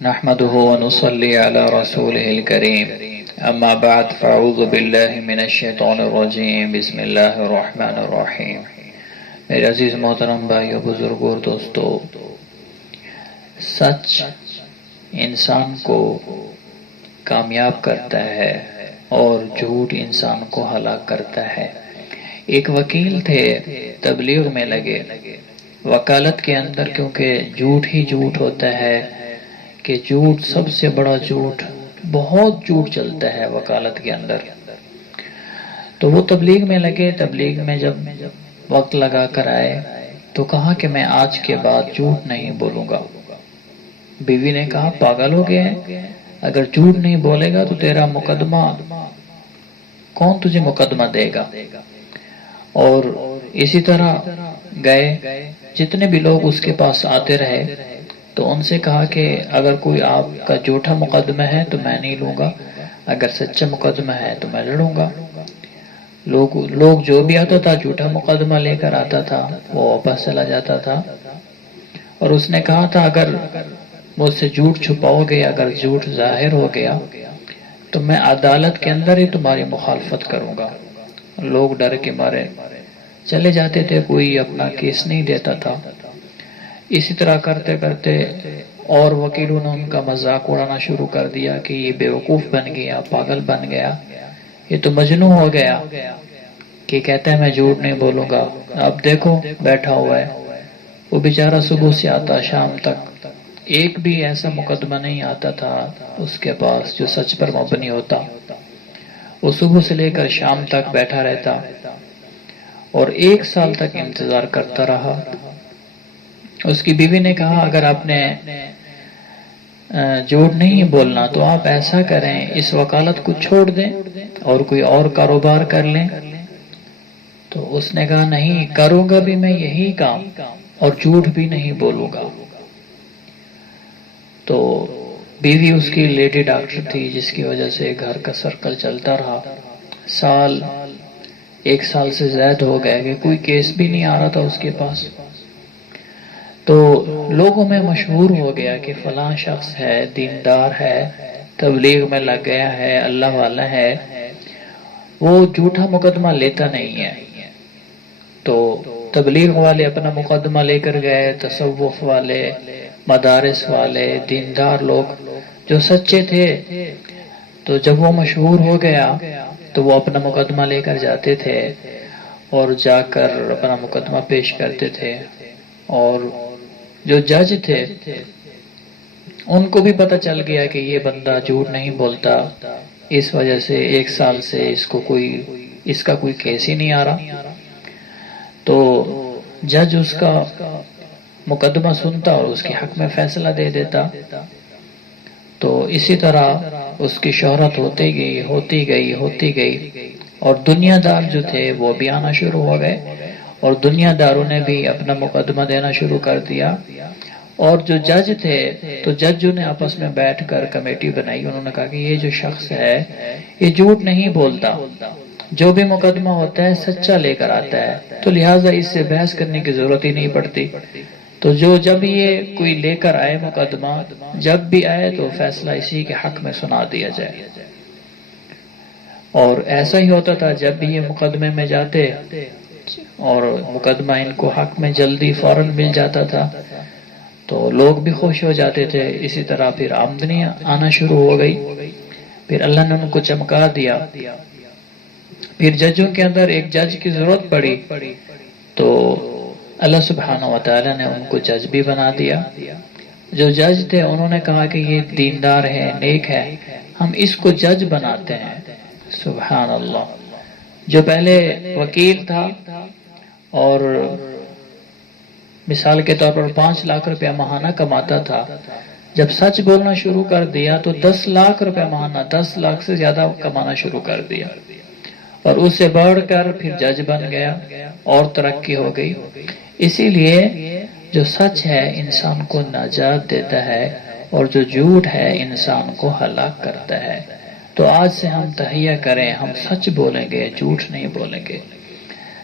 نحمده ونصلي على رسوله الكريم اما بعد فاعوذ بالله من الشیطان الرجیم بسم اللہ الرحمن الرحیم۔ میرے عزیز محترم بھائیو، بزرگوں اور دوستو، سچ انسان کو کامیاب کرتا ہے اور جھوٹ انسان کو ہلاک کرتا ہے۔ ایک وکیل تھے، تبلیغ میں لگے، وکالت کے اندر کیونکہ جھوٹ ہی جھوٹ ہوتا ہے کہ جھوٹ سب سے بڑا جھوٹ، بہت جھوٹ چلتا ہے وکالت کے اندر۔ تو وہ تبلیغ میں لگے، تبلیغ میں جب وقت لگا کر آئے تو کہا کہ میں آج کے بعد جھوٹ نہیں بولوں گا۔ بیوی نے کہا پاگل ہو گیا ہے، اگر جھوٹ نہیں بولے گا تو تیرا مقدمہ کون تجھے مقدمہ دے گا؟ اور اسی طرح گئے، جتنے بھی لوگ اس کے پاس آتے رہے تو ان سے کہا کہ اگر کوئی آپ کا جھوٹا مقدمہ ہے تو میں نہیں لوں گا، اگر سچا مقدمہ ہے تو میں لڑوں گا۔ لوگ جو بھی آتا تھا جھوٹا مقدمہ لے کر آتا تھا، وہ واپس چلا جاتا تھا۔ اور اس نے کہا تھا اگر مجھ سے جھوٹ چھپاؤ گے، اگر جھوٹ ظاہر ہو گیا تو میں عدالت کے اندر ہی تمہاری مخالفت کروں گا۔ لوگ ڈر کے مارے چلے جاتے تھے، کوئی اپنا کیس نہیں دیتا تھا۔ اسی طرح کرتے کرتے اور وکیلوں نے ان کا مذاق اڑانا شروع کر دیا کہ یہ بیوقوف بن گیا، پاگل بن گیا، یہ تو مجنون ہو گیا کہ کہتا ہے میں جھوٹ نہیں بولوں گا۔ اب دیکھو بیٹھا ہوا ہے، وہ بیچارہ صبح سے آتا شام تک، ایک بھی ایسا مقدمہ نہیں آتا تھا اس کے پاس جو سچ پر مبنی ہوتا۔ وہ صبح سے لے کر شام تک بیٹھا رہتا اور 1 سال تک انتظار کرتا رہا۔ اس کی بیوی نے کہا اگر آپ نے جھوٹ نہیں بولنا تو آپ ایسا کریں، اس وکالت کو چھوڑ دیں اور کوئی اور کاروبار کر لیں۔ تو اس نے کہا نہیں، کروں گا بھی میں یہی کام اور جھوٹ بھی نہیں بولوں گا۔ تو بیوی اس کی لیڈی ڈاکٹر تھی، جس کی وجہ سے گھر کا سرکل چلتا رہا۔ 1 سال سے زائد ہو گئے کہ کوئی کیس بھی نہیں آ رہا تھا اس کے پاس۔ تو لوگوں میں مشہور ہو گیا کہ فلاں شخص ہے، دیندار ہے، تبلیغ میں لگ گیا ہے، اللہ والا ہے، وہ جھوٹا مقدمہ لیتا نہیں ہے۔ تو تبلیغ والے اپنا مقدمہ لے کر گئے، تصوف والے، مدارس والے، دیندار لوگ جو سچے تھے، تو جب وہ مشہور ہو گیا تو وہ اپنا مقدمہ لے کر جاتے تھے اور جا کر اپنا مقدمہ پیش کرتے تھے۔ اور جو جج تھے ان کو بھی پتہ چل گیا کہ یہ بندہ جھوٹ نہیں بولتا، اس وجہ سے 1 سال سے اس کا کوئی کیس ہی نہیں آ رہا۔ تو جج اس کا مقدمہ سنتا اور اس کے حق میں فیصلہ دے دیتا۔ تو اسی طرح اس کی شہرت ہوتی گئی اور دنیا دار جو تھے وہ بھی آنا شروع ہو گئے اور دنیا داروں نے بھی اپنا مقدمہ دینا شروع کر دیا۔ اور جو جج تھے تو ججوں نے آپس میں بیٹھ کر کمیٹی بنائی، انہوں نے کہا کہ یہ جو شخص ہے یہ جھوٹ نہیں بولتا، جو بھی مقدمہ ہوتا ہے سچا لے کر آتا ہے، تو لہٰذا اس سے بحث کرنے کی ضرورت ہی نہیں پڑتی۔ تو جب یہ کوئی لے کر آئے مقدمہ، جب بھی آئے تو فیصلہ اسی کے حق میں سنا دیا جائے۔ اور ایسا ہی ہوتا تھا، جب بھی یہ مقدمے میں جاتے اور مقدمہ ان کو حق میں جلدی فوراً مل جاتا تھا تو لوگ بھی خوش ہو جاتے تھے۔ اسی طرح پھر آمدنی آنا شروع ہو گئی، پھر اللہ نے ان کو چمکا دیا۔ پھر ججوں کے اندر ایک جج کی ضرورت پڑی تو اللہ سبحانہ وتعالی نے ان کو جج بھی بنا دیا۔ جو جج تھے انہوں نے کہا کہ یہ دیندار ہے، نیک ہے، ہم اس کو جج بناتے ہیں۔ سبحان اللہ۔ جو پہلے وکیل تھا اور مثال کے طور پر 5 لاکھ روپیہ ماہانہ کماتا تھا، جب سچ بولنا شروع کر دیا تو 10 لاکھ روپیہ ماہانہ، 10 لاکھ سے زیادہ کمانا شروع کر دیا، اور اس سے بڑھ کر پھر جج بن گیا اور ترقی ہو گئی۔ اسی لیے جو سچ ہے انسان کو نجات دیتا ہے اور جو جھوٹ ہے انسان کو ہلاک کرتا ہے۔ تو آج سے ہم تہیہ کریں، ہم سچ بولیں گے، جھوٹ نہیں بولیں گے۔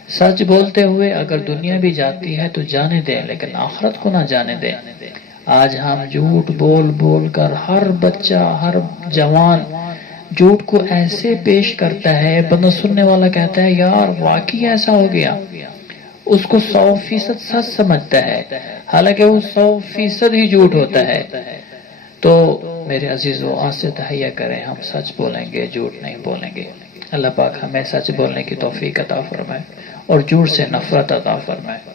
سچ بولتے ہوئے اگر دنیا بھی جاتی ہے تو جانے دیں، لیکن آخرت کو نہ جانے دیں۔ آج ہم جھوٹ بول بول کر ہر بچہ ہر جوان جھوٹ کو ایسے پیش کرتا ہے، بندہ سننے والا کہتا ہے یار واقعی ایسا ہو گیا، اس کو 100% سچ سمجھتا ہے، حالانکہ وہ 100% ہی جھوٹ ہوتا ہے۔ تو میرے عزیزو آج سے تہیہ کریں، ہم سچ بولیں گے، جھوٹ نہیں بولیں گے۔ اللہ پاک ہمیں سچ بولنے کی توفیق عطا فرمائے اور جھوٹ سے نفرت عطا فرمائے۔